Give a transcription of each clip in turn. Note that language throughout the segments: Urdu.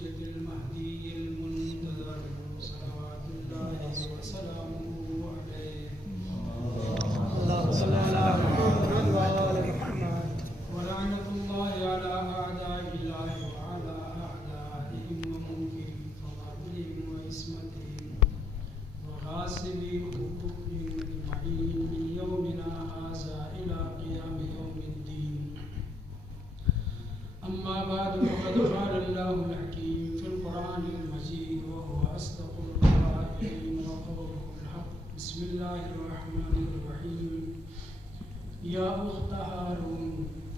الحجة المهدي المنتظر صلوات الله وسلامه عليه. اللهم صل على محمد وعلى آل محمد. ولعنة الله على أعداء الله وعلى أعدائهم ومنكرهم وقتلهم وإسمتهم وغاصبي حقوقهم أجمعين من يومنا هذا إلى قيام يوم الدين. أما بعد فقد قال الله الحكيم في القرآن المجيد وهو أصدق القائلين وقوله الحق. بسم الله الرحمن الرحيم. يا أخت هارون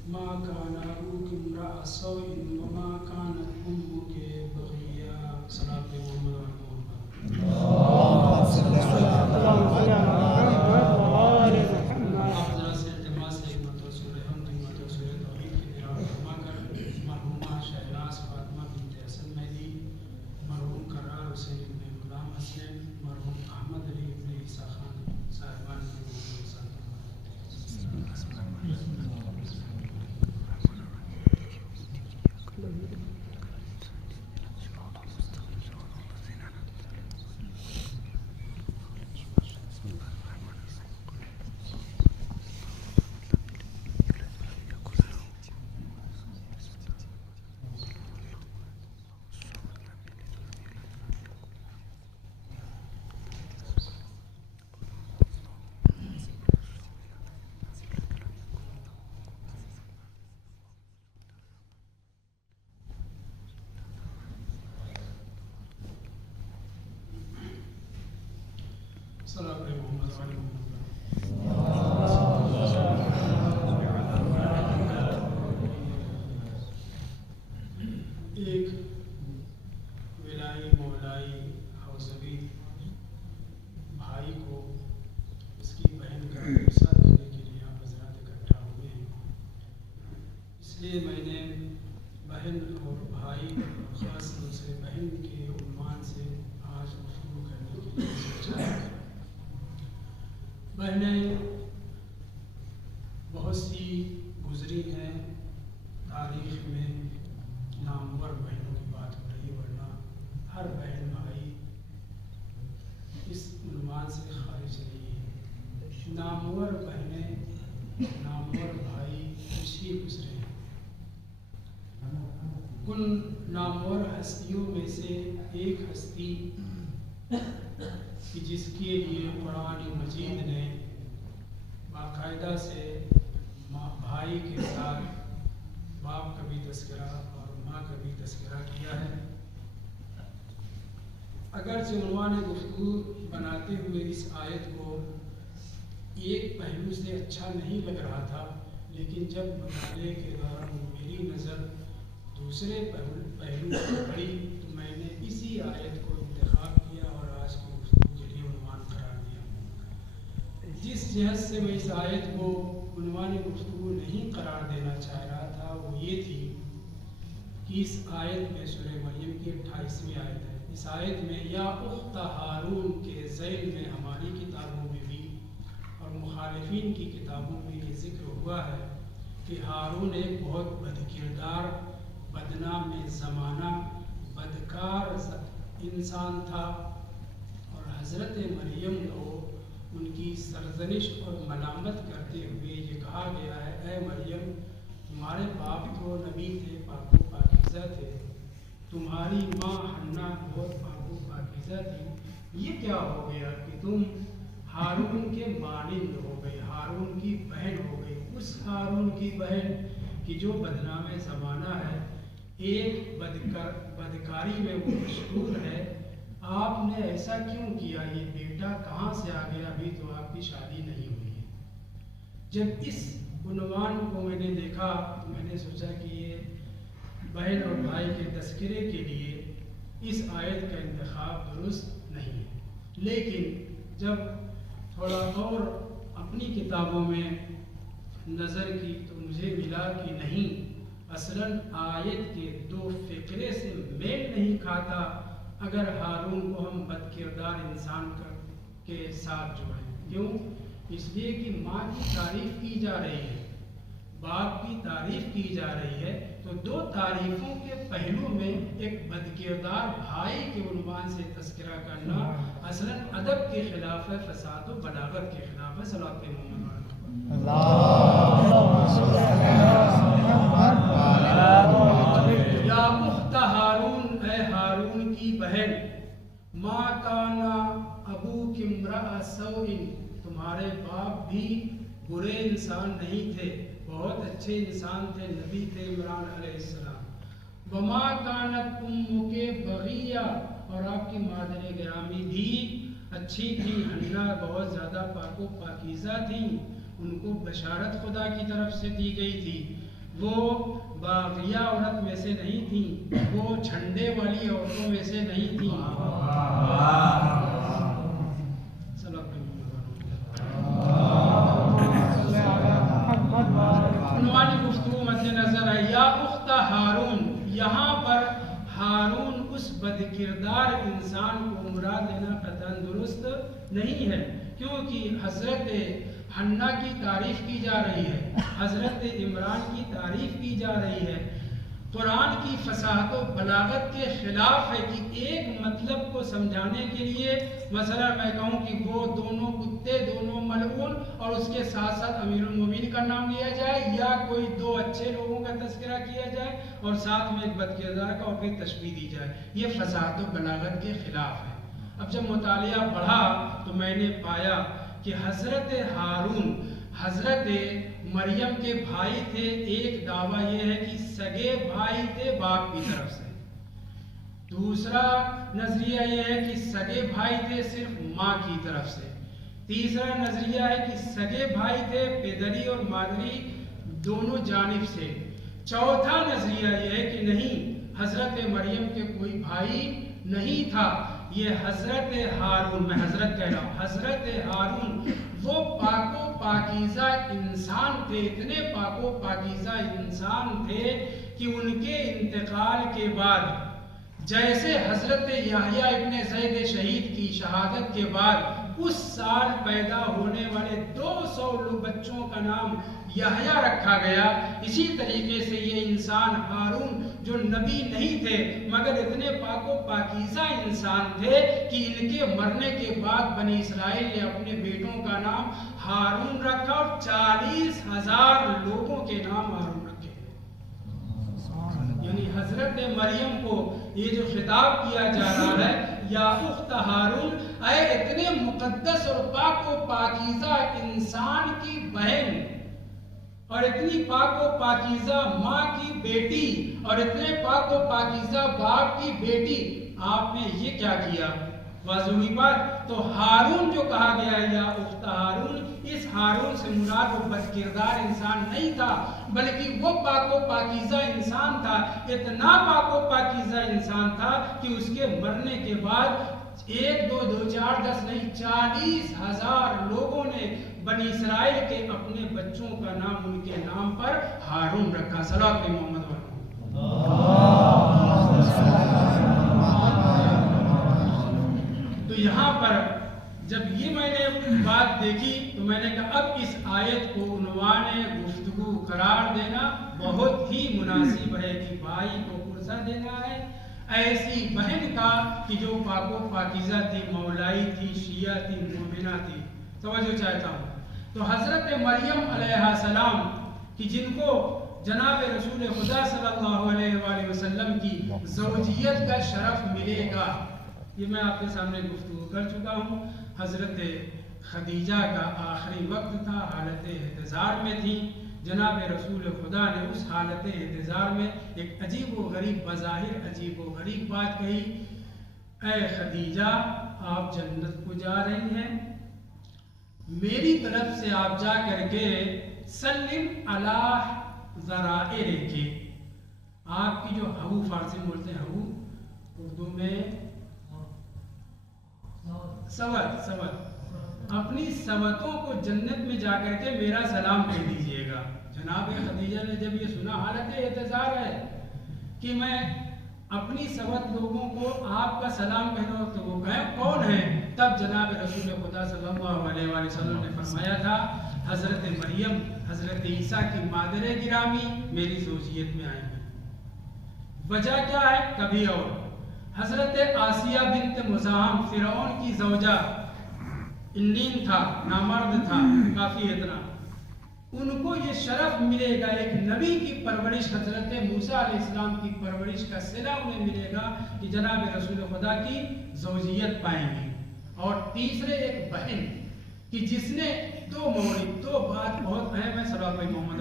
ما كان أبوك امرأ سوء وما كانت أمك بغيا. صلاة محمد اللهم صل على محمد وعلى آل محمد. آپ ذرا سے التماس ہے کہ سورہ حمد و سورہ توحید کی تلاوت فرما کر مرحومہ شہناز فاطمہ بنت حسن مہدی، مرحوم کرار حسین ابن غلام حسین، مرحوم احمد علی ابن عیسیٰ خان صاحبان کی صلاة محمد وعلى ایک ولائی مولائی حوصبی بھائی کو اس کی بہن کا حصہ دینے کے لیے آپ حضرات اکٹھا ہوئے ہیں. اس لیے میں نے بہن اور بھائی خاص طور سے بہن کے عنوان سے آج گفتگو کرنے کے لیے سوچا ہے. بہنیں بہت سی گزری ہیں تاریخ میں، نامور بہنوں کی بات ہو رہی، ورنہ ہر بہن بھائی اس عنوان سے خارج نہیں ہے. نامور بہنیں، نامور بھائی کچھ ہی گزرے ہیں. ان نامور ہستیوں میں سے ایک ہستی کہ جس کے لیے قرآن مجید نے باقاعدہ سے بھائی کے ساتھ باپ کا بھی تذکرہ اور ماں کا بھی تذکرہ کیا ہے. اگرچہ عنوان گفتگو بناتے ہوئے اس آیت کو ایک پہلو سے اچھا نہیں لگ رہا تھا، لیکن جب مطالعے کے دوران میری نظر دوسرے پہلو پر پڑی تو میں نے اسی آیت کو انتخاب کیا اور آج کی گفتگو کے لیے عنوان قرار دیا. جس جہت سے میں اس آیت کو عنوان گفتگو نہیں قرار دینا چاہ رہا تھا وہ یہ تھی کہ اس آیت میں سورہ مریم کی 28ویں آیت ہے. اس آیت میں یا اخت ہارون کے ذیل میں ہماری کتابوں میں بھی اور مخالفین کی کتابوں میں یہ ذکر ہوا ہے کہ ہارون ایک بہت بدکردار، بدنام زمانہ، بدکار انسان تھا، اور حضرت مریم کو ان کی سرزنش اور ملامت کرتے ہوئے یہ کہا گیا ہے اے مریم تمہارے باپ تو نبی تھے، پاک و پاکیزہ تھے، تمہاری ماں حنا بہت پاک و پاکیزہ تھی، یہ کیا ہو گیا کہ تم ہارون کے مانند ہو گئے، ہارون کی بہن ہو گئی. اس ہارون کی بہن کہ جو بدنام زمانہ ہے، ایک بدکاری میں وہ مشہور ہے، آپ نے ایسا کیوں کیا؟ یہ بیٹا کہاں سے آ گیا؟ ابھی تو آپ کی شادی نہیں ہوئی ہے. جب اس عنوان کو میں نے دیکھا تو میں نے سوچا کہ یہ بہن اور بھائی کے تذکرے کے لیے اس آیت کا انتخاب درست نہیں ہے. لیکن جب تھوڑا اور اپنی کتابوں میں نظر کی تو مجھے ملا کہ نہیں، اصلاً آیت کے دو فقرے سے میل نہیں کھاتا اگر ہارون کو ہم بد کردار انسان کے ساتھ جوڑیں. کیوں؟ اس لیے کہ ماں کی تعریف کی جا رہی ہے، باپ کی تعریف کی جا رہی ہے تو دو تعریفوں کے پہلو میں ایک بدکردار بھائی کے عنوان سے تذکرہ کرنا اصلاً ادب کے خلاف ہے، فساد و بلاغت کے خلاف ہے۔ صلی یا اخت ہارون، اے ہارون کی بہن، ما کانا ابوک امرأ سوء، تمہارے باپ بھی برے انسان نہیں تھے، بہت اچھے انسان تھے، نبی تھے عمران علیہ السلام۔ وما کانت امک بغیہ، اور آپ کی مادر گرامی بھی اچھی تھی، حنہ بہت زیادہ پاک و پاکیزہ تھیں، ان کو بشارت خدا کی طرف سے دی گئی تھی، وہ باغیہ عورت میں سے نہیں تھیں، وہ جھنڈے والی عورتوں میں سے نہیں تھیں۔ عنوان گفتگو مد نظر ہے یا اخت ہارون، یہاں پر ہارون اس بدکردار انسان کو مراد لینا قطعاً درست نہیں ہے، کیونکہ حضرت حنہ کی تعریف کی جا رہی ہے، حضرت عمران کی تعریف کی جا رہی ہے۔ قرآن کی فصاحت و بلاغت کے خلاف ہے کہ ایک مطلب کو سمجھانے کے لیے مثلا میں کہوں کہ وہ دونوں کتے، دونوں ملعون، اور اس کے ساتھ ساتھ امیر المومنین کا نام لیا جائے، یا کوئی دو اچھے لوگوں کا تذکرہ کیا جائے اور ساتھ میں ایک بدکردار کا اور پھر تشبیہ دی جائے، یہ فصاحت و بلاغت کے خلاف ہے۔ اب جب مطالعہ پڑھا تو میں نے پایا کہ حضرت ہارون حضرت مریم کے بھائی تھے، ایک دعویٰ یہ ہے کہ سگے بھائی تھے باپ کی طرف سے، دوسرا نظریہ یہ ہے کہ سگے بھائی تھے صرف ماں کی طرف سے، تیسرا نظریہ ہے کہ سگے بھائی تھے پدری اور مادری دونوں جانب سے، چوتھا نظریہ یہ ہے کہ نہیں، حضرت مریم کے کوئی بھائی نہیں تھا، یہ حضرت ہارون، میں حضرت کہہ رہا ہوں، حضرت ہارون وہ پاک و پاکیزہ انسان تھے، اتنے پاک و پاکیزہ انسان تھے کہ ان کے انتقال کے بعد جیسے حضرت یحییٰ ابن زید شہید کی شہادت کے بعد اس سال پیدا ہونے والے 200 بچوں کا نام یحییٰ رکھا گیا، اسی طریقے سے یہ انسان ہارون جو نبی نہیں تھے مگر اتنے پاک و پاکیزہ انسان تھے کہ ان کے مرنے کے بعد بنی اسرائیل نے اپنے بیٹوں کا نام ہارون رکھا اور 40,000 لوگوں کے نام ہارون رکھے۔ یعنی حضرت مریم کو یہ جو خطاب کیا جا رہا ہے یا اخت ہارون، اے اتنے مقدس اور پاک و پاکیزہ انسان کی بہن، اور اتنی پاک و پاکیزہ ماں کی بیٹی، اور اتنے پاک و پاکیزہ باپ کی بیٹی، آپ نے یہ کیا کیا؟ واضح بات، تو ہارون جو کہا گیا ہے یا اخت ہارون، اس ہارون سے مراد وہ بدکردار انسان نہیں تھا بلکہ وہ پاک و پاکیزہ انسان تھا، اتنا پاک و پاکیزہ انسان تھا کہ اس کے مرنے کے بعد 1 2 2 4 10 نہیں 40,000 لوگوں نے بنی اسرائیل کے اپنے بچوں کا نام ان کے نام پر ہارون رکھا۔ صلوات محمد و تو یہاں پر جب یہ میں نے بات دیکھی تو میں نے کہا اب اس آیت کو عنوان گفتگو قرار دینا بہت ہی مناسب ہے کہ بھائی کو پرسہ دینا ہے ایسی بہن کا کہ جو پاک و پاکیزہ تھی، مولائی تھی، شیعہ تھی، مومنہ تھی۔ توجہ چاہتا ہوں تو حضرت مریم علیہ السلام کی جن کو جناب رسول خدا صلی اللہ علیہ وآلہ وسلم کی زوجیت کا شرف ملے گا، یہ میں آپ کے سامنے گفتگو کر چکا ہوں۔ حضرت خدیجہ کا آخری وقت تھا، حالت احتضار میں تھی، جناب رسول خدا نے اس حالت احتضار میں ایک عجیب و غریب، بظاہر عجیب و غریب بات کہی، اے خدیجہ آپ جنت کو جا رہی ہیں، میری طرف سے آپ جا کر کے سلم علی ذرائر کے، آپ کی جو ہو فارسی میں بولتے ہیں ہو، اردو میں سوت، اپنی سوتوں کو جنت میں جا کر کے میرا سلام کہہ دیجئے گا۔ جناب خدیجہ نے جب یہ سنا، حالت احتضار ہے کہ میں اپنی سبت لوگوں کو آپ کا سلام کہہ دو تو وہ کہیں کون ہے؟ تب جناب رسول خدا صلی اللہ علیہ وآلہ وسلم نے فرمایا تھا حضرت مریم حضرت عیسیٰ کی مادر گرامی میری زوجیت میں آئیں گی۔ وجہ کیا ہے؟ کبھی اور حضرت آسیہ بنت مزاحم فرعون کی زوجہ، انین تھا، نامرد تھا کافی اتنا، ان کو یہ شرف ملے گا، ایک نبی کی پرورش، حضرت موسیٰ علیہ السلام کی پرورش کا صلہ انہیں ملے گا کہ جناب رسول خدا کی زوجیت پائیں گے۔ اور تیسرے ایک بہن کہ جس نے دو مورد، دو بات بہت اہم ہے، صلی اللہ علیہ محمد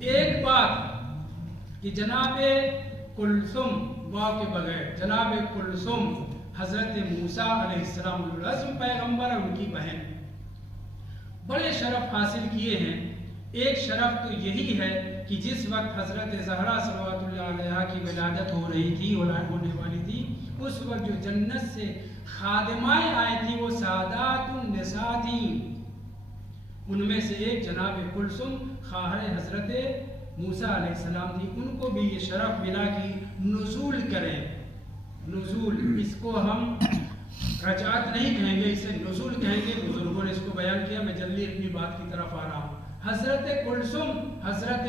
ایک بات کہ جناب کلثوم واو کے بغیر جناب کلثوم حضرت موسیٰ علیہ السلام العظم پیغمبر ان کی بہن، بڑے شرف حاصل کیے ہیں۔ ایک شرف تو یہی ہے کہ جس وقت حضرت زہرا صلوات اللہ علیہا کی ولادت ہو رہی تھی، اولاد ہونے والی تھی، اس وقت جو جنت سے خادمائیں آئی تھی وہ سادات النساء تھیں، ان میں سے ایک جناب کلثوم خواہر حضرت موسیٰ علیہ السلام تھی۔ ان کو بھی یہ شرف ملا کہ نزول کریں، نزول اس کو ہم رجعت نہیں کہیں گے، اسے نزول کہیں گے، بزرگوں نے اس کو بیان کیا۔ میں جلدی اپنی بات کی طرف آ رہا ہوں۔ حضرت کلثوم حضرت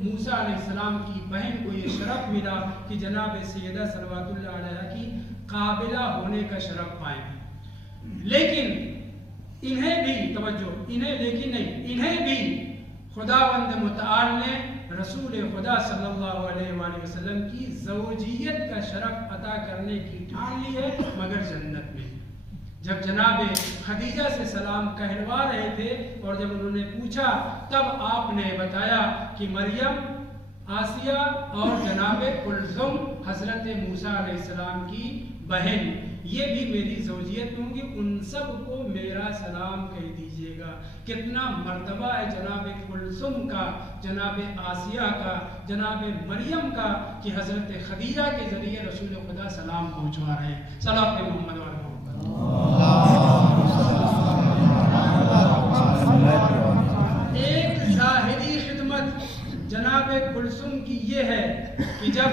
موسیٰ علیہ السلام کی بہن کو یہ شرف ملا کہ جناب سیدہ صلوات اللہ علیہ کی قابلہ ہونے کا شرف پائیں، لیکن انہیں بھی توجہ، انہیں بھی خداوند متعال نے رسول خدا صلی اللہ علیہ وآلہ وسلم کی زوجیت کا شرف عطا کرنے کی ٹھان لی ہے، مگر جنت میں۔ جب جناب خدیجہ سے سلام کہلوا رہے تھے اور جب انہوں نے پوچھا تب آپ نے بتایا کہ مریم، آسیہ اور جناب کلثوم حضرت موسیٰ علیہ السلام کی بہن یہ بھی میری زوجیت میں ہوں گی، ان سب کو میرا سلام کہہ دیجئے گا۔ کتنا مرتبہ ہے جناب کلثوم کا، جناب آسیہ کا، جناب مریم کا کہ حضرت خدیجہ کے ذریعے رسول خدا سلام پہنچوا رہے ہیں۔ صلوات محمد و محمد۔ ایک ظاہری خدمت جناب کلثوم کی یہ ہے کہ جب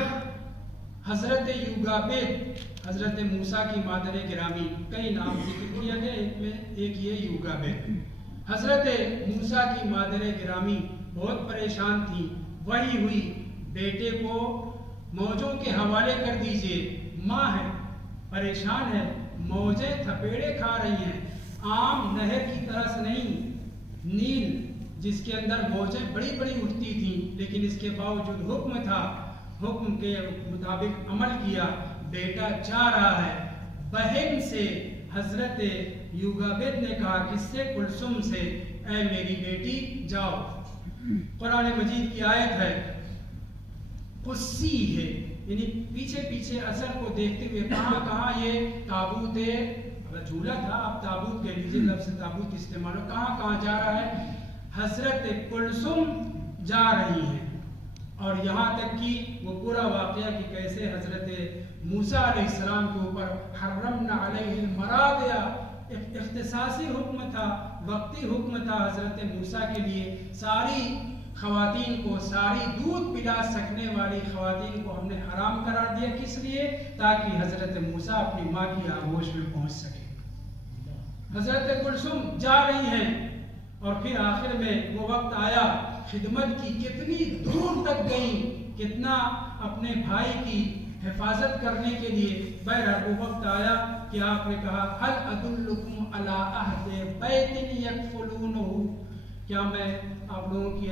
حضرت یوگابد، حضرت موسیٰ کی مادر گرامی، کئی نام ذکر کیا گیا، ایک یہ یوگابد، حضرت موسیٰ کی مادر گرامی بہت پریشان تھی، وحی ہوئی بیٹے کو موجوں کے حوالے کر دیجئے، ماں ہے پریشان ہے، موجیں تھپیڑے کھا رہی ہیں، عام نہر کی طرح سے نہیں، نیل جس کے اندر موجیں بڑی بڑی اٹھتی تھیں، لیکن اس کے باوجود حکم تھا، حکم کے مطابق عمل کیا، بیٹا جا رہا ہے۔ بہن سے حضرت یوگابد نے کہا کس سے؟ کلثوم سے، اے میری بیٹی جاؤ۔ قرآن مجید کی آیت ہے، قصی ہے، یعنی پیچھے پیچھے اثر کو دیکھتے ہوئے کہاں کہاں یہ تابوت جھولا تھا، اب تابوت کہہ لیجیے، لفظ تابوت استعمال ہو، کہاں کہاں جا رہا ہے؟ حضرت کلثوم جا رہی ہیں، اور یہاں تک کہ وہ پورا واقعہ کہ کیسے حضرت موسیٰ علیہ السلام کے اوپر حرمنا علیہ المراضع، اختصاصی حکم تھا، وقتی حکم تھا حضرت موسیٰ کے لیے، ساری خواتین کو، ساری دودھ پلا سکنے والی خواتین کو ہم نے حرام قرار دیا، کس لیے؟ تاکہ حضرت موسیٰ اپنی ماں کی آغوش میں پہنچ سکے۔ حضرت کلثوم جا رہی ہیں اور پھر آخر میں وہ وقت آیا، خدمت کی کتنی دور تک گئیں، کتنا اپنے بھائی کی حفاظت کرنے کے لیے، بہرحال وہ وقت آیا کہ آپ نے کہا هل ادلکم علی اہل بیت یکفلونہ، کیا میں آپ لوگوں کی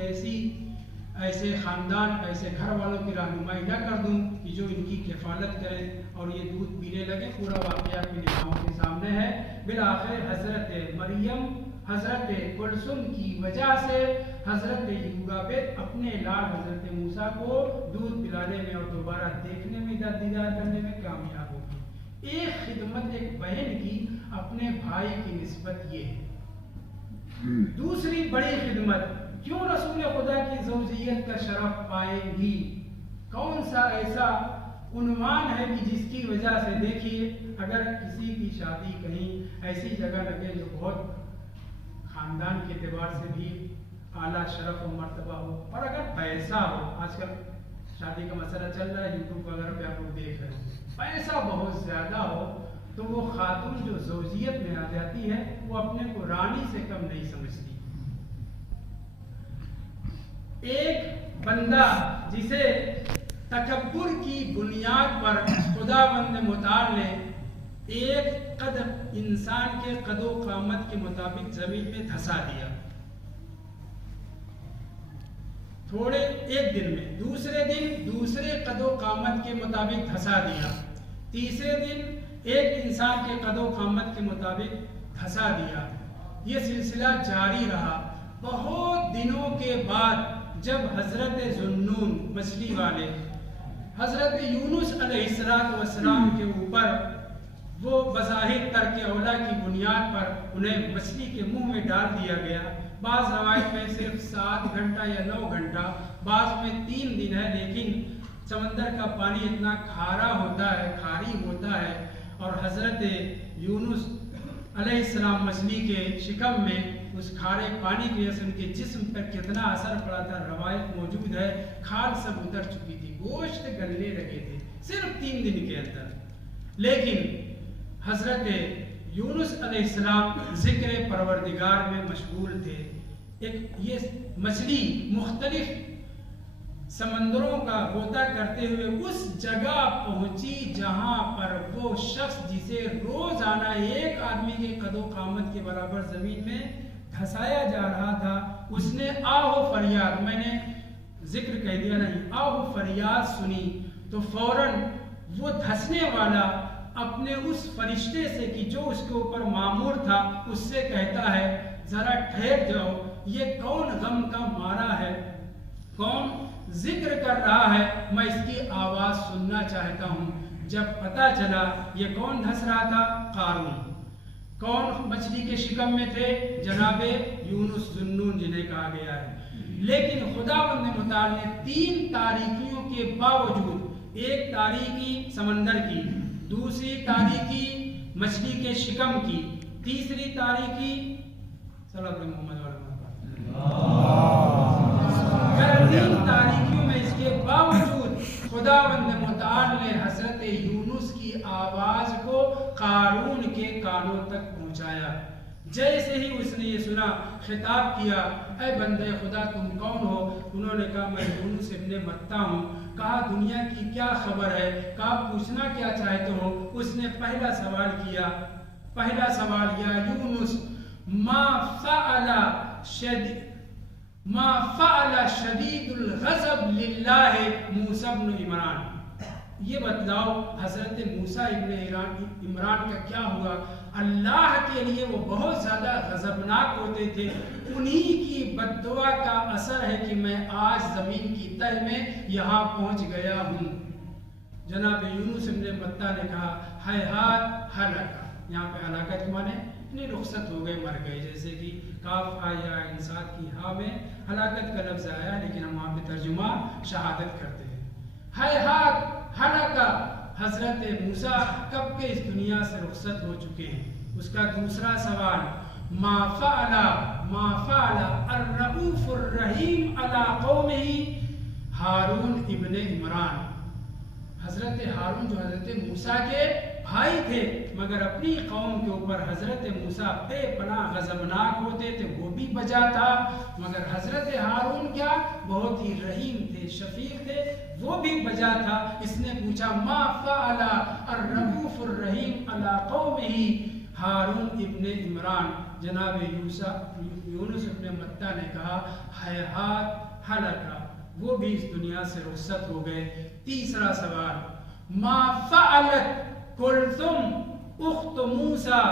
ایسے خاندان، ایسے گھر والوں کی رہنمائی نہ کر دوں کہ جو ان کی کفالت کریں اور یہ دودھ پینے لگے؟ پورا واقعہ اپنی نگاہوں کے سامنے ہے۔ بالآخر حضرت مریم، حضرت کلثوم کی وجہ سے حضرت یوگابد اپنے لاڈ حضرت موسیٰ کو دودھ پلانے میں اور دوبارہ دیکھنے میں، دیدار کرنے میں کامیاب ہوگی۔ ایک خدمت ایک بہن کی اپنے بھائی کی نسبت یہ ہے۔ دوسری بڑی خدمت، کیوں رسول خدا کی زوجیت کا شرف پائیں گی؟ کون سا ایسا عنوان ہے کہ جس کی وجہ سے دیکھیے، اگر کسی کی شادی کہیں ایسی جگہ لگے جو بہت خاندان کے اعتبار سے بھی اعلیٰ شرف و مرتبہ ہو، اور اگر پیسہ ہو، آج کل شادی کا مسئلہ چل رہا ہے یوٹیوب وغیرہ پہ آپ لوگ دیکھ رہے ہیں، پیسہ بہت زیادہ ہو تو وہ خاتون جو زوجیت میں آ جاتی ہے وہ اپنے کو رانی سے کم نہیں سمجھتی۔ ایک بندہ جسے تکبر کی بنیاد پر خداوند متعال نے ایک قدر انسان کے قد و قامت کے مطابق زمین میں دھسا دیا، تھوڑے ایک دن میں، دوسرے دن دوسرے قد و قامت کے مطابق دھسا دیا، تیسرے دن ایک انسان کے قد و قامت کے مطابق دھسا دیا، یہ سلسلہ جاری رہا۔ بہت دنوں کے بعد جب حضرت ذوالنون مچھلی والے حضرت یونس علیہ السلام کے اوپر وہ بظاہر ترک اولا کی بنیاد پر انہیں مچھلی کے منہ میں ڈال دیا گیا، بعض روایت میں صرف 7 گھنٹہ یا 9 گھنٹہ، بعض میں 3 دن ہے، لیکن سمندر کا پانی اتنا کھارا ہوتا ہے، کھاری ہوتا ہے، اور حضرت یونس علیہ السلام مچھلی کے شکم میں اس کھارے پانی کی وجہ سے ان کے جسم پر کتنا اثر پڑا تھا، روایت موجود ہے، کھال سب اتر چکی تھی، گوشت گلنے لگے تھے صرف 3 دن کے اندر۔ لیکن حضرت یونس علیہ السلام ذکر پروردگار میں مشغول تھے۔ یہ مچھلی مختلف سمندروں کا غوطہ کرتے ہوئے اس جگہ پہنچی جہاں پر وہ شخص جسے روزانہ ایک آدمی کے قد و قامت کے برابر زمین میں دھسایا جا رہا تھا، اس نے آہو فریاد، میں نے ذکر کہہ دیا نہیں، آہو فریاد سنی تو فوراً وہ دھسنے والا اپنے اس فرشتے سے کہ جو اس کے اوپر مامور تھا اس سے کہتا ہے ذرا ٹھہر جاؤ، یہ کون غم کا مارا ہے، کون ذکر کر رہا ہے، میں اس کی آواز سننا چاہتا ہوں۔ جب پتہ چلا یہ کون دھس رہا تھا، قارون، کون مچھلی کے شکم میں تھے، جناب یونس ذوالنون جنہیں کہا گیا ہے۔ لیکن خداوند متعال نے 3 تاریکیوں کے باوجود، ایک تاریکی سمندر کی، دوسری تاریکی مچھلی کے شکم کی، تیسری تاریکی صلی اللہ علیہ محمد تین تاریکیوں میں اس کے باوجود خداوند متعال نے حضرت یونس کی آواز کو قارون کے کانوں تک پہنچایا۔ جیسے ہی اس نے یہ سنا، خطاب کیا، اے بندے خدا تم کون ہو؟ انہوں نے کہا میں یونس ابن متہ ہوں۔ کہا دنیا کی کیا خبر ہے؟ کہا پوچھنا کیا چاہتے ہو؟ اس نے پہلا سوال کیا یا یونس ما فعل شدید الغضب للہ موسیٰ ابن عمران، یہ بتلاؤ حضرت موسیٰ ابن عمران کا کیا ہوا؟ اللہ کے لیے وہ بہت زیادہ غضبناک ہوتے تھے، انہی کی بد دعا کا اثر ہے کہ میں آج زمین کی تہ میں یہاں پہنچ گیا ہوں۔ جناب یونس ابن متہ نے کہا ہیہات ہلاکا، یہاں پہ ہلاکت کے معنی اتنی رخصت ہو گئے، مر گئے، جیسے کہ کاف آیا انسان کی ہاں میں ہلاکت کا لفظ آیا، لیکن ہم وہاں پہ ترجمہ شہادت کرتے ہیں۔ ہیہات ہلاکا، حضرت موسیٰ کب کے اس دنیا سے رخصت ہو چکے ہیں۔ اس کا دوسرا سوال ما فعل الرؤوف الرحیم علی قومہ ہارون ابن عمران، حضرت ہارون جو حضرت موسیٰ کے بھائی تھے مگر اپنی قوم کے اوپر حضرت موسیٰ بے پناہ غضبناک ہوتے تھے، وہ بھی بجا تھا، مگر حضرت ہارون کیا بہت ہی رحیم تھے، شفیق تھے، وہ بھی بجا تھا۔ اس نے پوچھا ما فعل الرؤوف الرحیم علی قومہ ہارون ابن عمران، جناب یونس ابن متہ نے کہا ہیہات ہلکا، وہ بھی اس دنیا سے رخصت ہو گئے۔ تیسرا سوال ما فعلت کلثم اخت موسیٰ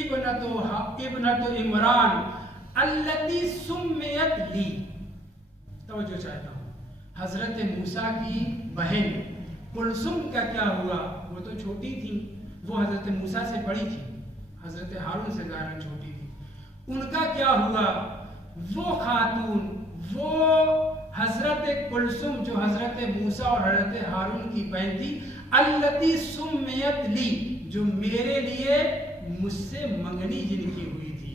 ابنت عمران التی سمیت لی، توجہ چاہتا ہوں، حضرت موسیٰ کی بہن کلثم کا کیا ہوا؟ وہ تو چھوٹی تھی، وہ حضرت موسیٰ سے بڑی تھی، حضرت ہارون سے ظاہراً چھوٹی تھی، ان کا کیا ہوا؟ وہ خاتون، وہ حضرت کلثم جو حضرت موسیٰ اور حضرت ہارون کی بہن تھی، التی سمیت لی، جو میرے لیے مجھ سے منگنی جن کی ہوئی تھی۔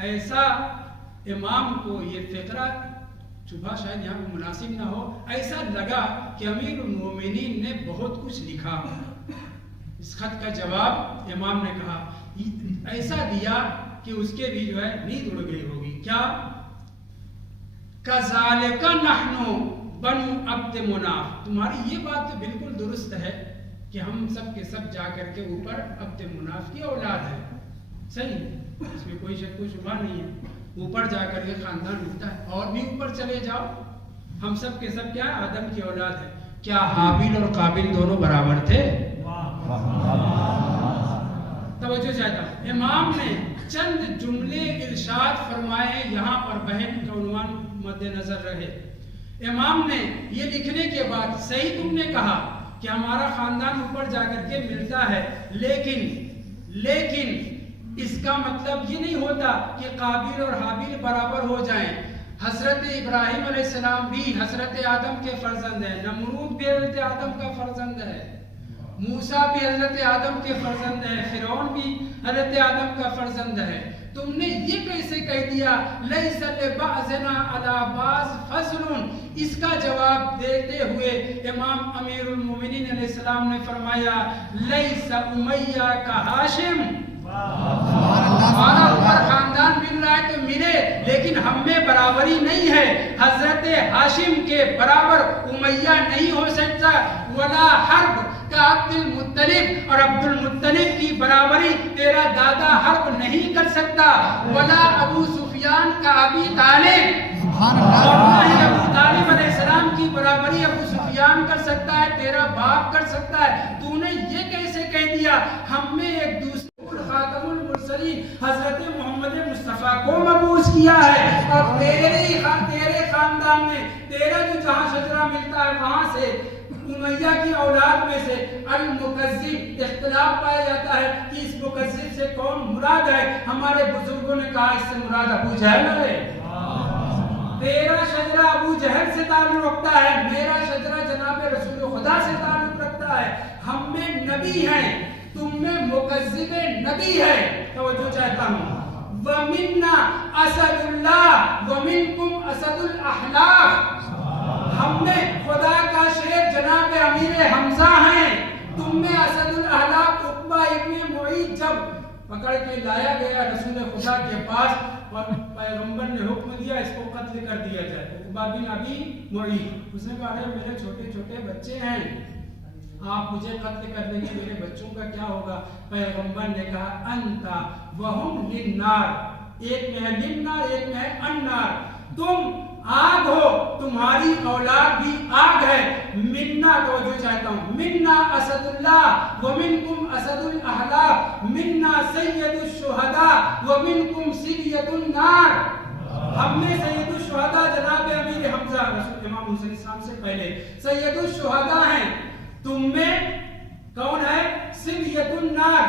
ایسا امام کو یہ فقرہ چبھا شاید یہاں پہ مناسب نہ ہو، ایسا لگا کہ امیر المومنین نے بہت کچھ لکھا۔ اس خط کا جواب امام نے کہا ایسا دیا کہ اس کے بھی جو ہے نیند اڑ گئی ہوگی۔ کیا؟ کذالک نحنو بنو عبد مناف، تمہاری یہ بات تو بالکل درست ہے کہ ہم سب کے سب جا کر کے اوپر عبد مناف کی اولاد ہے، صحیح، اس میں کوئی شک و شبہ نہیں ہے، اوپر جا کر کے خاندان ملتا ہے، اور بھی اوپر چلے جاؤ، ہم سب کے سب کیا آدم کی اولاد ہے۔ کیا حابیل اور قابل دونوں برابر تھے؟ توجہ چاہتا ہوں، امام نے چند جملے ارشاد فرمائے، یہاں پر بہن کا عنوان مد نظر رہے۔ امام نے یہ لکھنے کے بعد صحیح تم نے کہا کہ ہمارا خاندان اوپر جا کر کے ملتا ہے، لیکن اس کا مطلب یہ نہیں ہوتا کہ قابل اور حابیل برابر ہو جائیں۔ حضرت ابراہیم علیہ السلام بھی حضرت آدم کے فرزند ہیں، نمرود بھی حضرت آدم کا فرزند ہے، موسیٰ بھی حضرت آدم کے فرزند ہے، فرعون بھی حضرت آدم کا فرزند ہے۔ تم نے یہ کیسے کہہ دیا لیس لبعضنا علی بعض فضل؟ اس کا جواب دیتے ہوئے امام امیر المومنین علیہ السلام نے فرمایا لیس امیہ کا ہاشم، ہمارا اوپر خاندان مل رہا ہے تو ملے، لیکن ہم میں برابری نہیں ہے، حضرت ہاشم کے برابر امیہ نہیں ہو سکتا، ولا حرب کا عبد المطلب، اور عبد المطلب کی برابری تیرا دادا حرب نہیں کر سکتا، ولا ابو سفیان کا ابی طالب، اور ابو طالب علیہ السلام کی برابری ابو سفیان کر سکتا ہے، تیرا باپ کر سکتا ہے، تو نے یہ کیسے کہہ دیا؟ ہم میں ایک دوسرے خاتم المرسلین حضرت محمد مصطفیٰ کو مبعوث کیا ہے، اور تیرے خاندان میں تیرا جو جہاں شجرہ ملتا ہے وہاں سے امیہ کی اولاد میں سے المکذب، اختلاف پایا جاتا ہے کہ اس مکذب سے کون مراد ہے۔ ہمارے بزرگوں نے کہا اس سے مراد ابو جہل ہے، تیرا شجرہ ابو جہل سے تعلق رکھتا ہے، میرا شجرہ جناب رسول خدا سے تعلق رکھتا ہے، ہم میں نبی ہیں، تم میں مکذب نبی ہے۔ توجہ چاہتا ہوں، وَمِنَّا أَسَدُ اللَّهِ وَمِنْكُمْ أَسَدُ الْأَحْلَافِ، ہم نے خدا کا شیر جناب امیر حمزہ ہیں، تم میں اسد الاحلاف عقبہ ابن معیط جب پکڑ کے لایا گیا رسول خدا کے پاس اور پیغمبر نے حکم دیا اس کو قتل کر دیا جائے، عقبہ بن ابی معیط، اس نے کہا میرے چھوٹے چھوٹے بچے ہیں، آپ مجھے قتل کر دیں گے، میرے بچوں کا کیا ہوگا؟ پیغمبر نے کہا انتا وہم للنار، ایک میں ہے للنار ایک میں ہے النار، تم آگ ہو، تمہاری اولاد بھی آگ ہے۔ منا، توجہ چاہتا ہوں، منا اسد اللہ ومنکم اسد الاحلاف، منا سید الشہداء ومنکم سلیۃ النار، ہم میں سید الشہداء جناب امیر حمزہ رسول امام حسین السلام سے پہلے سید الشہداء ہیں، تم میں کون ہے؟ سلیۃ النار،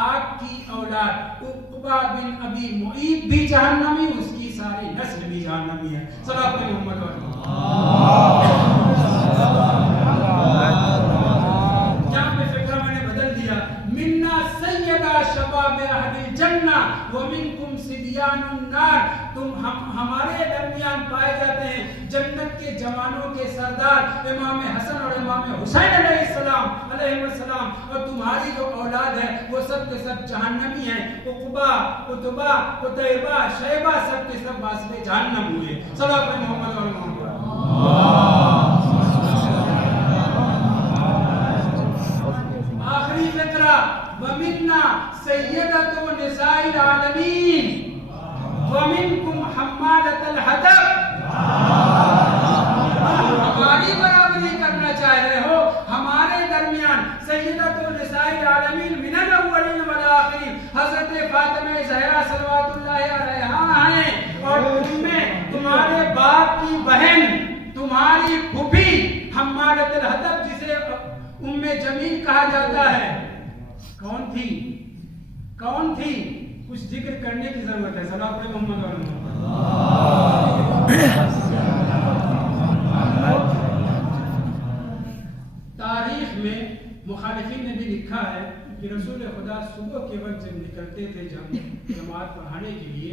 آگ کی اولاد، عقبہ بن ابی معیط بھی جہنمی، اس کی ساری نسل بھی جہنمی ہے۔ صلوات محمد جہاں پہ فقرہ میں نے بدل دیا، منا سیدہ شباب اہل الجنہ ومنکم صبیان النار، تم ہمارے درمیان پائے جاتے ہیں جنت کے جوانوں کے سردار امام حسن اور امام حسین علیہ السلام، اور تمہاری جو اولاد ہے وہ سب کے سب جہنمی ہیں، عقبہ، عتبہ، عتیبہ، شیبہ سب کے سب واسطے جہنم ہوئے۔ صلوات محمد اور محمد۔ آخری فقرہ، وَمِنَّا سَيِّدَةُ نِسَاءِ الْعَالَمِينَ وَمِنْكُمْ حَمَّالَةَ الْحَطَبِ، ہماری برابری کرنا چاہ رہے ہو، ہمارے درمیان سیدۃ نساء العالمین من الاولین والآخرین حضرت فاطمہ زہرا صلوات اللہ علیہا ہیں، اور تم میں تمہارے باپ کی بہن، تمہاری پھوپھی حمالۃ الحطب جسے ام جمیل کہا جاتا ہے، کون تھی؟ کون تھی؟ کچھ ذکر کرنے کی ضرورت ہے۔ صلوات محمد اور تاریخ میں مخالفین نے بھی لکھا ہے کہ رسول خدا صبح کے وقت جب نکلتے تھے جماعت پڑھانے کے لیے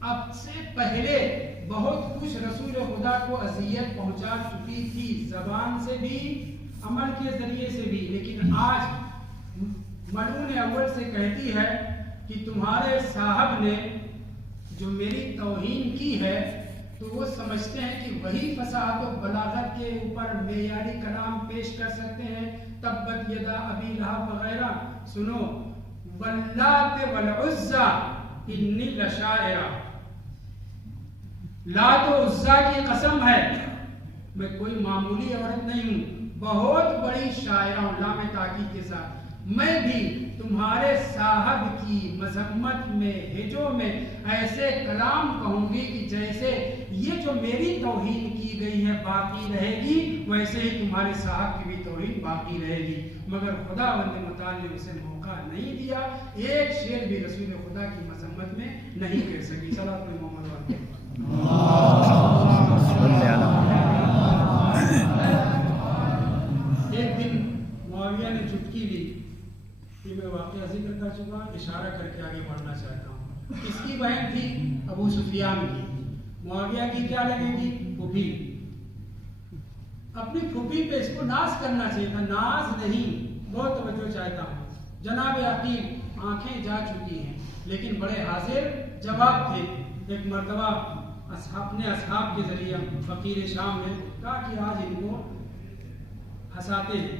اب سے پہلے بہت کچھ رسول خدا کو اذیت پہنچا چکی تھی، زبان سے بھی عمل کے ذریعے سے بھی، لیکن آج ملعون اول سے کہتی ہے کہ تمہارے صاحب نے جو میری توہین کی ہے تو وہ سمجھتے ہیں کہ وہی فصاحت و بلاغت کے اوپر معیاری کلام پیش کر سکتے ہیں، تبت یدا ابی لہب وغیرہ۔ سنو، واللات والعزی انی لشاعرہ، لات و عزیٰ کی قسم ہے میں کوئی معمولی عورت نہیں ہوں، بہت بڑی شاعرہ ہوں، لام تاکید کے ساتھ، میں بھی تمہارے صاحب کی مذمت میں ہجو میں ایسے کلام کہوں گی کہ جیسے یہ جو میری توہین کی گئی ہے باقی رہے گی، ویسے ہی تمہارے صاحب کی بھی توہین باقی رہے گی، مگر خدا بند متعال نے اسے موقع نہیں دیا، ایک شعر بھی رسول خدا کی مذمت میں نہیں کہہ سکی۔ صلوات علی محمد وعلیہ۔ ایک دن معاویہ نے چٹکی لی، کہ میں واقعہ ذکر کر چکا، اشارہ کر کے آگے بڑھنا چاہتا ہوں۔ کس کی بہن تھی؟ ابو سفیان کی۔ معاویہ کی کیا لگے گی؟ پھوپھی۔ اپنی پھوپھی پہ اس کو ناز کرنا چاہیے تھا، ناز نہیں، بہت توجہ چاہتا ہوں۔ جناب عقیل آنکھیں جا چکی ہیں لیکن بڑے حاضر جواب تھے۔ ایک مرتبہ اپنے اصحاب کے ذریعہ فقیر شام نے کہا کہ آج ان کو ہنساتے ہیں،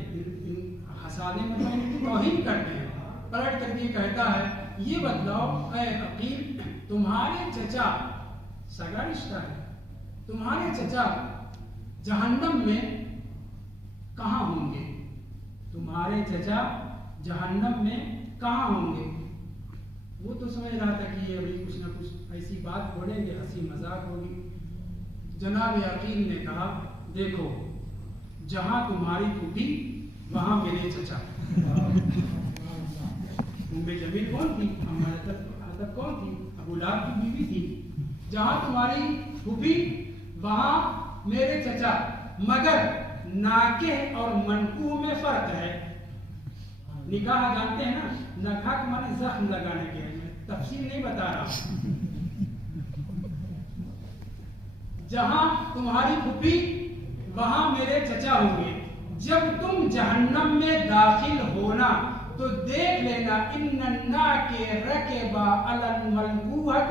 ہنسانے میں ان کی توہین کرتے ہیں۔ پلٹ کر کے کہتا ہے یہ بتلاؤ اے عقیل، تمہارے چچا، سگا رشتہ ہے، تمہارے چچا جہنم میں کہاں ہوں گے؟ تمہارے چچا جہنم میں کہاں ہوں گے؟ وہ تو سمجھ رہا تھا کہ یہ ابھی کچھ نہ کچھ ایسی بات بولیں گے، ہنسی مذاق ہوگی۔ جناب عقیل نے کہا دیکھو، جہاں تمہاری پھوپھی وہاں میرے چچا۔ ام جمیل کون تھی؟ حضرت کون تھی؟ ابو لہب کی بیوی تھی۔ جہاں تمہاری پھوپھی وہاں میرے چچا، مگر ناکح اور منکوح میں فرق ہے۔ نکاح جانتے ہیں نا، نکاح کے معنی زخم لگانے کے، تفصیل نہیں بتا رہا۔ جہاں تمہاری پھوپھی وہاں میرے چچا ہوں گے، جب تم جہنم میں داخل ہونا تو دیکھ لینا ان الناکح رکبا علی الملکوحۃ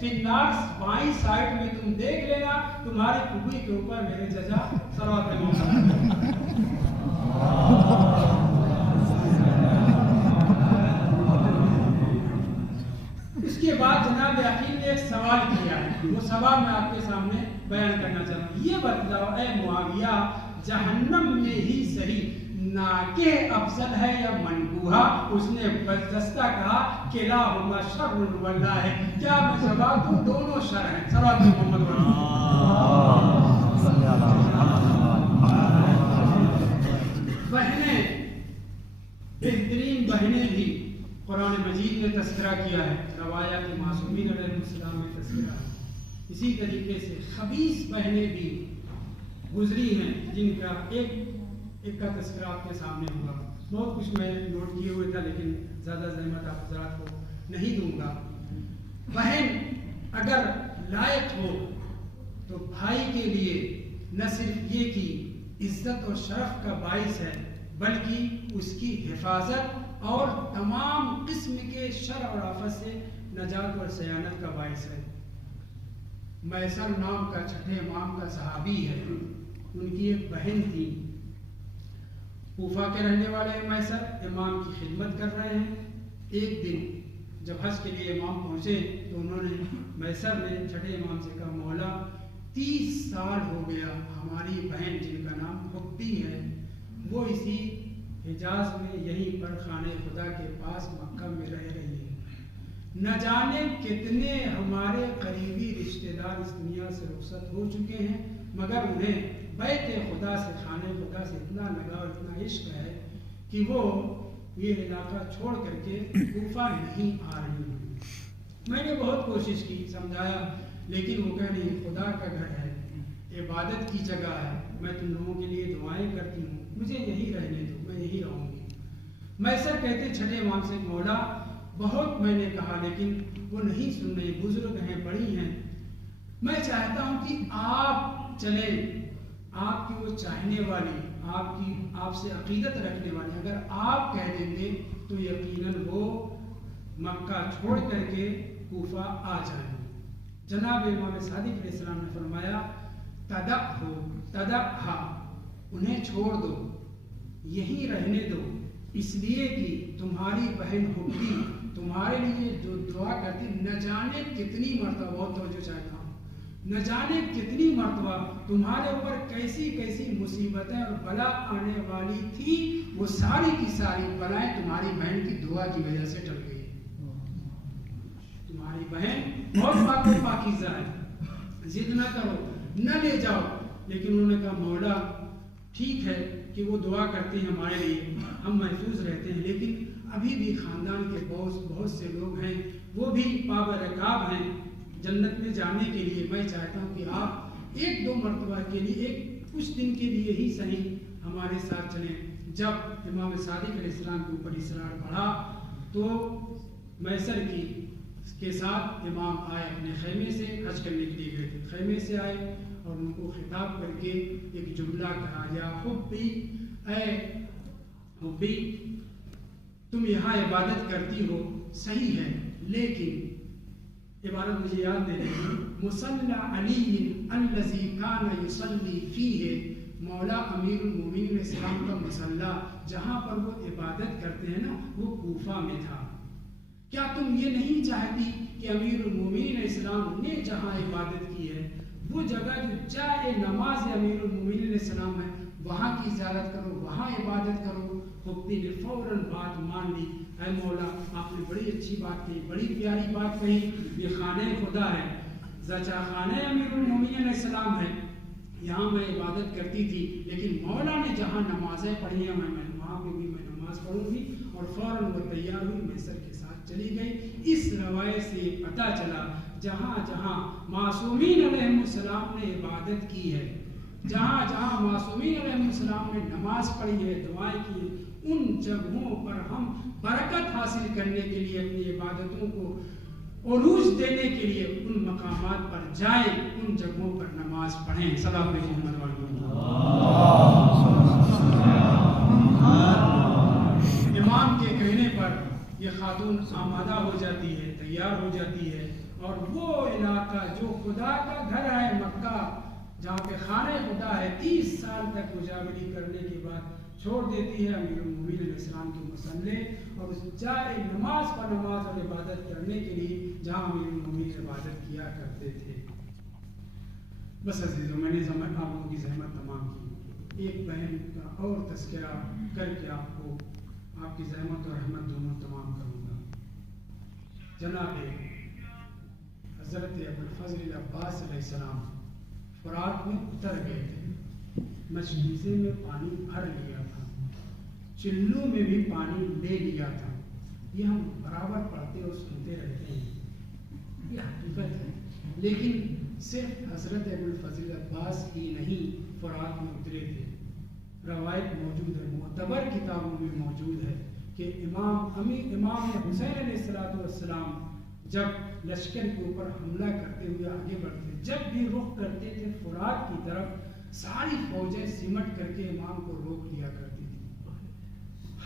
فی النار، بائیں سائڈ میں تم دیکھ لینا تمہاری پھوپھی کے اوپر میرے چچا صلوات اللہ۔ اس کے بعد جناب عقیل نے ایک سوال کیا ہے، وہ سوال میں آپ کے سامنے بیان کرنا چاہتا ہوں۔ یہ بتلاؤ اے معاویہ، جہنم میں ہی صحیح ناکح افضل ہے یا منکوحہ؟ اس نے بردستہ کہا کلاہما شر واللہ ہے۔ کیا میں جواب دوں؟ دونوں شر ہیں۔ صلوات محمد بہنیں، بہترین بہنیں بھی قرآن مجید نے تذکرہ کیا ہے، روایات معصومین علیہ السلام میں تذکرہ ہے۔ اسی طریقے سے خبیث بہنیں بھی گزری ہیں، جن کا ایک کا تذکرہ آپ کے سامنے ہوگا۔ بہت کچھ میں نوٹ کیے ہوئے تھا لیکن زیادہ زحمت آپ حضرات کو نہیں دوں گا۔ بہن اگر لائق ہو تو بھائی کے لیے نہ صرف یہ کہ عزت اور شرف کا باعث ہے، بلکہ اس کی حفاظت اور تمام قسم کے شر اور آفت سے نجات اور سیانت کا باعث ہے۔ میسر نام کا چھٹے امام کا صحابی ہے، ان کی ایک بہن تھی، کوفہ کے رہنے والے میسر امام کی خدمت کر رہے ہیں۔ ایک دن جب حج کے لیے امام پہنچے تو انہوں نے میسر نے چھٹے امام سے کہا مولا 30 سال ہو گیا ہماری بہن جن کا نام حبی ہے وہ اسی حجاز میں یہیں پر خانہ خدا کے پاس مکہ میں رہ رہی ہے، نہ جانے کتنے ہمارے قریبی رشتہ دار اس دنیا سے رخصت ہو چکے ہیں، مگر انہیں بیت خدا سے خانہ خدا سے اتنا لگاؤ اتنا عشق ہے کہ وہ یہ علاقہ چھوڑ کر کے کوفہ نہیں آ رہی ہیں۔ میں نے بہت کوشش کی، سمجھایا، لیکن وہ کہہ نہیں خدا کا گھر ہے، عبادت کی جگہ ہے، میں تم لوگوں کے لیے دعائیں کرتی ہوں، مجھے یہی رہنے دو، میں یہی رہوں گی۔ میسر کہتے چھٹے امام سے مولا بہت میں نے کہا لیکن وہ نہیں سن رہے، بزرگ ہیں، بڑی ہیں. میں چاہتا ہوں کہ آپ چلیں، آپ کی وہ چاہنے والی، آپ سے عقیدت رکھنے والی اگر آپ کہہ دیں گے تو یقیناً وہ مکہ چھوڑ کر کے کوفہ آ جائیں گے. جناب امام صادق علیہ السلام نے فرمایا تدعھا، انہیں چھوڑ دو، یہیں رہنے دو، اس لیے کہ تمہاری بہن حبی تمہارے لیے جو دعا کرتی، نہ جانے کتنی مرتبہ، بہت توجہ چاہتا ہوں، نہ جانے کتنی مرتبہ تمہارے اوپر کیسی کیسی مصیبتیں اور بلا آنے والی تھی، وہ ساری کی ساری بلائیں تمہاری بہن کی دعا کی وجہ سے ٹل گئی. تمہاری بہن بہت پاک و پاکیزہ ہے، ضد نہ کرو، نہ لے جاؤ. لیکن انہوں نے کہا مولا ٹھیک ہے کہ وہ دعا کرتے ہیں ہمارے لیے، ہم محفوظ رہتے ہیں، لیکن ابھی بھی خاندان کے بہت سے لوگ ہیں، وہ بھی پابرکاب ہیں جنت میں جانے کے لیے. میں چاہتا ہوں کہ آپ ایک دو مرتبہ کے لیے، کچھ دن کے لیے ہی صحیح ہمارے ساتھ چلیں. جب امام صادق علیہ السلام کے اوپر اصرار بڑھا تو میسر کے ساتھ امام آئے، اپنے خیمے سے حج کرنے کے لیے گئے تھے، خیمے سے آئے اور ان کو خطاب کر کے ایک جملہ کہا، یا حبی، اے حبی تم یہاں عبادت کرتی ہو صحیح ہے، لیکن عبارت مجھے یاد دے رہی، مصلی علی الذی کان یصلی فیہ، مولا امیر المومنین علیہ السلام کا مصلی جہاں پر وہ عبادت کرتے ہیں نا، وہ کوفہ میں تھا. کیا تم یہ نہیں چاہتی کہ امیر المومنین علیہ السلام نے جہاں عبادت کی ہے، وہ جگہ جو جائے نماز امیر المومنین علیہ السلام ہے، وہاں کی زیارت کرو، وہاں عبادت کرو؟ حبی نے فوراً بات مان لی، اے مولا آپ نے بڑی اچھی بات کہی، بڑی پیاری بات کہی، یہ خانہ خدا ہے، زچا خانہ امیر المومنین علیہ السلام ہے، یہاں میں عبادت کرتی تھی، لیکن مولا نے جہاں نمازیں پڑھی ہیں میں وہاں پہ بھی میں نماز پڑھوں گی. اور فوراً وہ تیار ہوئی، میسر کے ساتھ چلی گئی. اس روایت سے پتہ چلا جہاں جہاں معصومین علیہ السلام نے عبادت کی ہے، جہاں جہاں معصومین علیہ السلام نے نماز پڑھی ہے، دعائیں کی ہیں، ان جگہوں پر ہم برکت حاصل کرنے کے لیے اپنی عبادتوں کو عروج دینے کے لیے ان مقامات پر جائیں، ان جگہوں پر نماز پڑھیں. صلی اللہ علیہ وسلم. امام کے کہنے پر یہ خاتون آمادہ ہو جاتی ہے، تیار ہو جاتی ہے، اور وہ علاقہ جو خدا کا گھر ہے مکہ، جہاں پہ خانہ خدا ہے، 30 سال تک اجاگری کرنے کے بعد چھوڑ دیتی ہے امیر المومنین علیہ السلام کے مصلی، اور اس جائے نماز پر نماز اور عبادت کرنے کے لیے جہاں امیر المومنین عبادت کیا کرتے تھے. بس عزیزوں، میں نے آپ لوگوں کی زحمت تمام کی، ایک بہن کا اور تذکرہ کر کے آپ کو آپ کی زحمت اور رحمت دونوں تمام کروں گا. جناب حضرت ابوالفضل عباس علیہ السلام فرات میں اتر گئے تھے، مشکیزے میں پانی بھر لیا تھا، چلوں میں بھی پانی لے لیا تھا. یہ ہم برابر پڑھتے اور سنتے رہتے ہیں، یہ حقیقت ہے. لیکن صرف حضرت ابوالفضل عباس ہی نہیں فرات میں اترے تھے. روایت موجود ہے، معتبر کتابوں میں موجود ہے کہ امام حسین علیہ السلام جب لشکر کے اوپر حملہ کرتے ہوئے آگے بڑھتے، جب بھی رخ کرتے تھے فرات کی طرف، ساری فوجیں سمٹ کر کے امام کو روک لیا کرتی تھی،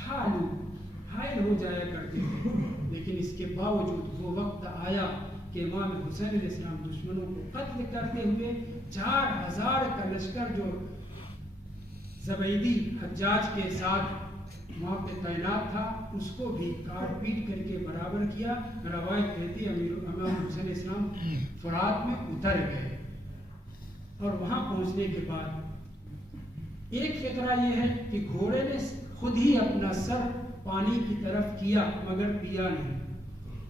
حائل ہو جایا کرتے تھے. لیکن اس کے باوجود وہ وقت آیا کہ امام حسین علیہ السلام دشمنوں کو قتل کرتے ہوئے 4000 کا لشکر جو زبیدی حجاج کے ساتھ وہاں پہ تعینات تھا، اس کو بھی کاٹ پیٹ کر کے برابر کیا. روایت کہتی ہے امام حسین علیہ السلام فرات میں اتر گئے، اور وہاں پہنچنے کے بعد ایک فقرہ یہ ہے کہ گھوڑے نے خود ہی اپنا سر پانی کی طرف کیا مگر پیا نہیں.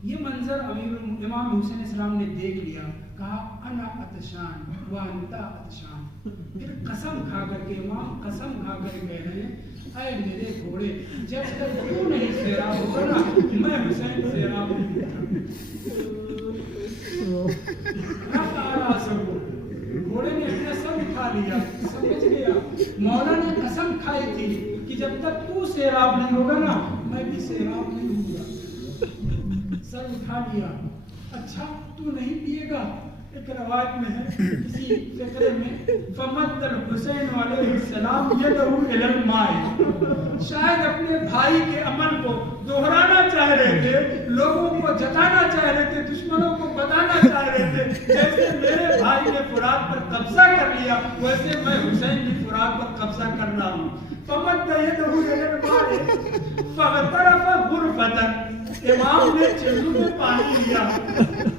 یہ منظر امام حسین علیہ السلام نے دیکھ لیا، کہا انا عطشان وانتا عطشان. پھر قسم کھا کر کے امام قسم کھا کر کہہ رہے ہیں، اے میرے گھوڑے، جب تک تو نہیں سیراب ہوگا نا، میں حسین سیراب نہیں ہوگا. گھوڑے نے اپنا سر اٹھا لیا، سمجھ گیا مولا نے قسم کھائی تھی کہ جب تک تو سیراب نہیں ہوگا نا، میں بھی سیراب نہیں ہوگا. سر اٹھا لیا، دیکھیے گا ایک روایت میں ہے کسی فقرے میں فمد الحسین علیہ السلام یدہ الی الماء، شاید اپنے بھائی کے عمل کو دہرانا چاہ رہے تھے، لوگوں کو جتانا چاہ رہے تھے، دشمنوں کو بتانا چاہ رہے تھے جیسے میرے بھائی نے فرات پر قبضہ کر لیا ویسے میں حسین بھی فرات پر قبضہ کر رہا ہوں۔ فمد یدہ الی الماء فاغترف غرفۃ، امام نے چلو میں پانی لیا،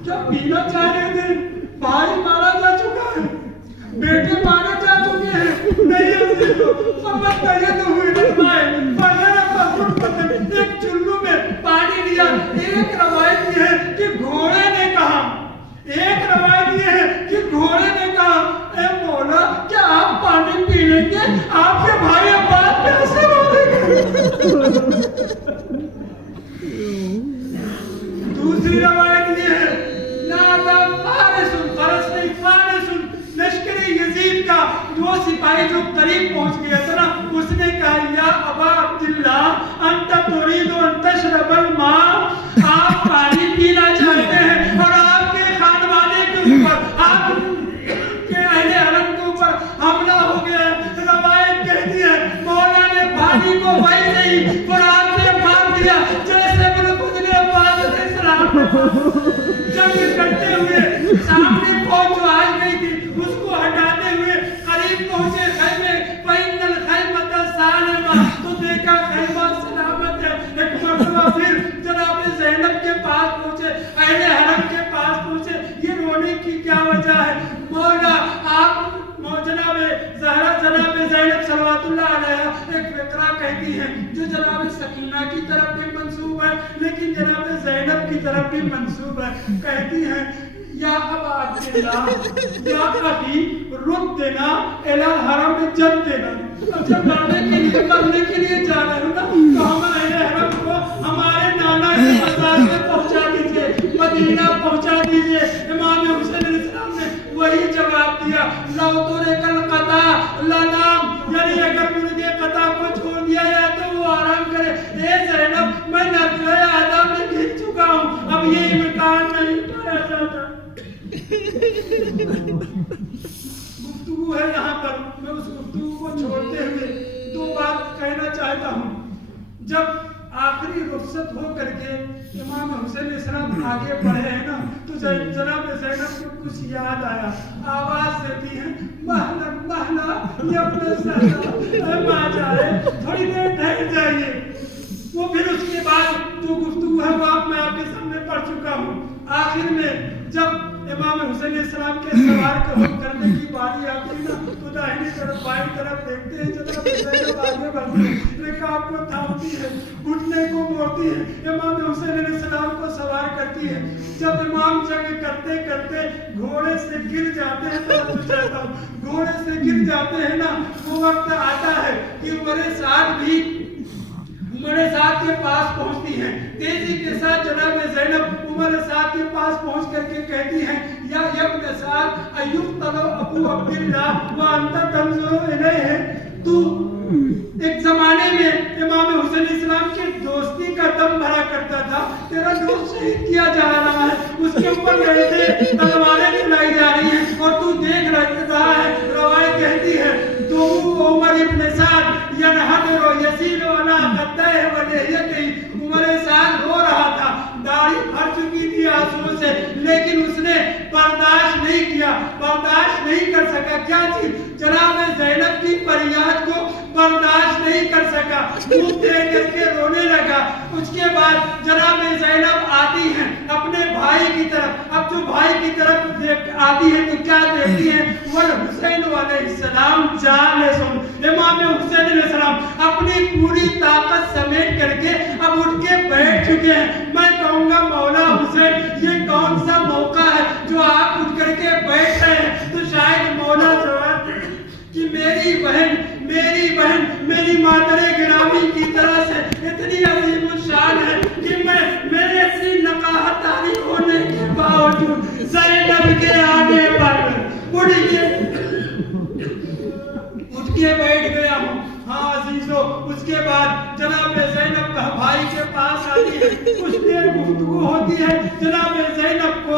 جو پینا چاہ رہے تھے، بھائی مارا جا چکا ہے، بیٹے مارے جا چکے ہیں، نہیں فمد یدہ الی الماء فاغترف غرفۃ، ایک چلو میں پانی لیا۔ ایک روایت یہ ہے کہ گھوڑے نے کہا، ایک روایت یہ ہے کہ گھوڑے نے کہا اے مولا کیا آپ پانی پی لیں گے؟ آپ کے بھائی عباس پیاسے مریں گے۔ دوسری روایت یہ ہے نادا فارس، فرس نہیں فارس، لشکر یزید کا وہ سپاہی جو قریب پہنچ گیا تھا نا، اس نے کہا یا ابا عبداللہ انت ترید ان تشرب الماء، آپ پانی پینا چاہتے ہیں اور آپ کے خاندانے کے اوپر، آپ کے اہل حرم کے اوپر حملہ ہو گیا ہے۔ روایت کہتی ہے مولا نے پانی کو ویسے ہی فرات سے پھاڑ دیا جیسے بالخود نے عباس علیہ السلام جنگ کرتے ہوئے سامنے فوج جو آج گئی تھی اس کو ہٹاتے ہوئے قریب پہنچے خیمے، فَإِنَّ الْخَيْمَةَ سَالِمَةٌ، تو دیکھا خیمہ سلامت ہے۔ ایک مرتبہ پھر جناب زینب کے پاس پہنچے، اہل حرم کے پاس پہنچے، یہ رونے کی کیا وجہ ہے؟ مولا آپ جناب زہرا، جناب زینب صلوات اللہ علیہ ایک فقرہ کہتی ہے جو جناب سکینہ کی طرف بھی منسوب ہے لیکن جناب زینب کی طرف بھی منسوب ہے، کہتی ہے یا ابا عبداللہ یا اخی ردنا الی حرم جدنا، اب جب مرنے کے لیے جا رہے ہو نا تو ہمارے حرم کو ہمارے نانا کے مزار میں پہنچا دیجئے، مدینہ پہنچا دیجئے۔ امام حسین علیہ السلام نے وہی جواب دیا لو ترک القطع لنام، یعنی اگر مرغے قطع کو چھوڑ دیا جائے تو وہ آرام کرے۔ اے زینب میں نقل آدم میں گر چکا ہوں، اب یہ امکان نہیں پایا جاتا۔ گفتگو ہے یہاں پر، میں اس گفتگو کو چھوڑتے ہوئے دو بات کہنا چاہتا ہوں۔ جب آخری رخصت ہو کر کے امام حسین علیہ السلام آگے بڑھے ہیں نا تو جناب زینب کو کچھ یاد آیا، آواز دیتی ہے محلا محلا یبن سہلا، اے ماں جائے تھوڑی دیر ٹھہر جائیے۔ وہ پھر اس کے بعد جو گفتگو ہے وہ میں آپ کے سامنے پڑھ چکا ہوں۔ آخر میں جب امام حسین علیہ السلام کے سوار کرنے کی باری آتی ہے نا تو داہنی طرف بائیں طرف دیکھتے ہیں، جناب زینب آگے بڑھتی ہے، رکاب کو تھامتی ہے، گھٹنے کو موڑتی ہے، امام حسین علیہ السلام کو سوار کرتی ہے۔ جب امام جنگ کرتے کرتے گھوڑے سے گر جاتے ہیں تو گھوڑے سے گر جاتے ہیں نا، وہ وقت آتا ہے کہ عمر سعد بھی عمر سعد کے پاس پہنچتی ہیں، تیزی کے ساتھ جناب زینب عمر سعد کے پاس پہنچ کر کے کہتی ہیں یا ابن سعد ایقتل ابو عبداللہ وانت تنظر الیہ، تو ایک زمانے میں امام حسین علیہ السلام کے دوستی کا دم بھرا کرتا تھا، تیرا دوست شہید کیا جا رہا ہے، اس کے اوپر لڑتے تلواریں چلائی جا رہی ہیں اور تو دیکھ رہا ہے۔ روایت کہتی ہے تو عمر ابن سعد ینحدر و یسیر علی خدیہ و لحیتہ، عمر سعد رو رہا تھا، داڑھی بھر چکی تھی آنسو سے، لیکن اس نے برداشت نہیں کیا، برداشت نہیں کر سکا۔ کیا چیز؟ جناب زینب کی فریاد کو برداشت نہیں کر سکا، منہ دے کر کے رونے لگا۔ اس کے بعد جناب زینب آتی ہیں اپنے بھائی کی طرف، اب جو بھائی کی طرف آتی ہے تو کیا دیکھتی ہیں؟ والحسین علیہ السلام جالس، امام حسین علیہ السلام اپنی پوری طاقت سمیٹ کر کے اب اٹھ کے بیٹھ چکے ہیں۔ میں کہوں گا مولا حسین یہ کون سا موقع ہے جو آپ اٹھ کر کے بیٹھ رہے ہیں؟ تو شاید مولا جواب دے کہ میری بہن میری مادر گرامی کی طرح سے اتنی عظیم الشان ہے کہ میرے اتنی نقاہتاری ہونے کے باوجود زینب کے آنے پر اٹھ کے بیٹھ گیا ہوں۔ ہاں عزیزو، اس کے بعد جناب زینب بھائی کے پاس آتی ہے، کچھ دیر گفتگو ہوتی ہے، جناب زینب کو